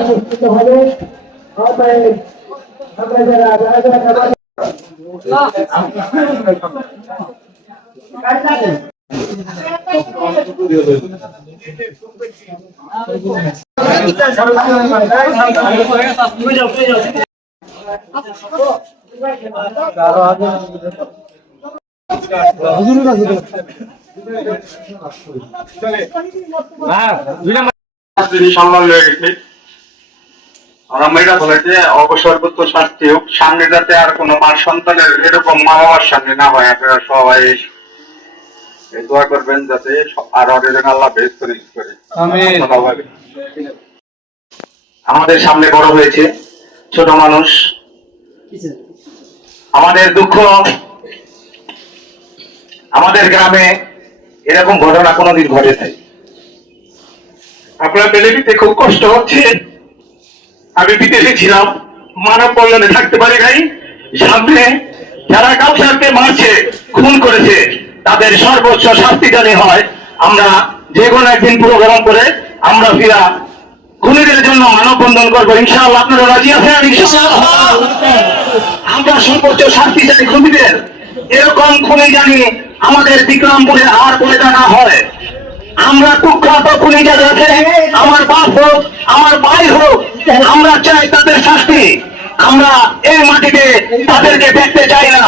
অনুষ্ঠিত হবে অতএব আমরা রাজা সম্মান হয়ে গেছে মেয়েরা বলেছে অবসরভুক্ত শাস্তি হোক সামনে যাতে আর কোনো মা সন্তানের এরকম মা বাবার সামনে না হয় আপনারা সবাই দোয়া করবেন যাতে আর আল্লাহ বেশ করে করে। আমাদের সামনে বড় হয়েছে ছোট মানুষ। আমাদের দুঃখ আমাদের গ্রামে এরকম ঘটনা কোনোদিন ঘটে নাই আপনার বেলেবিতে খুব কষ্ট হচ্ছে। আমি বিদেশে ছিলাম, মানব কল্যাণে থাকতে পারি নাই। সামনে যারা কাউসারকে মারছে, খুন করেছে, তাদের সর্বোচ্চ শাস্তি জানি হয়। আমরা যে কোনো একদিন প্রোগ্রাম করে আমরা ফিরা খুনিদের জন্য মানববন্ধন করব। ইনশাআল্লাহ আপনারা রাজি আছেন? আমরা সর্বোচ্চ শাস্তি চাই খুনিদের। এরকম খুনি জানি আমাদের বিক্রমপুরে আর বলে না হয়। আমরা কুখ্যাত খুনি যারা আছে আমার বাপ হোক, আমার ভাই হোক, আমরা চাই তাদের শাস্তি। আমরা এই মাটিতে তাদেরকে দেখতে চাই না।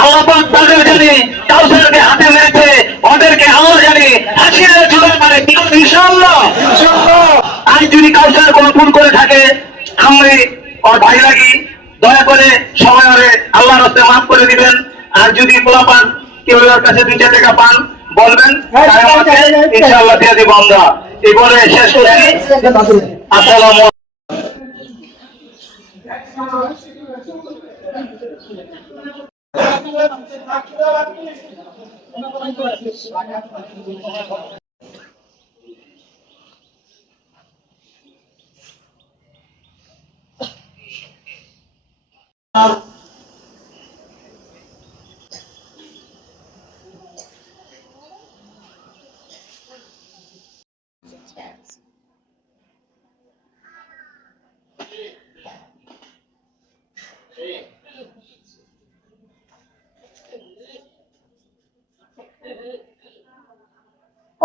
আল্লাহ তাদের জানি কাউসারকে হাতে মেরেছে, ওদেরকে আল্লাহ জানি হাসিয়ে চলে পারে ইনশাআল্লাহ। আর যদি কাউসার কোনো ভুল করে থাকে, আমি ওর ভাই লাগি, দয়া করে সময় হলে আল্লাহর হস্তে মাফ করে দিবেন। আর যদি পোলা পান কেউ ওর কাছে দুই চার টাকা পান বলবেন তাই আমাকে ইনশাআল্লাহ দিয়ে দিব আমরা। এই বলে শেষ করছি। আসসালামু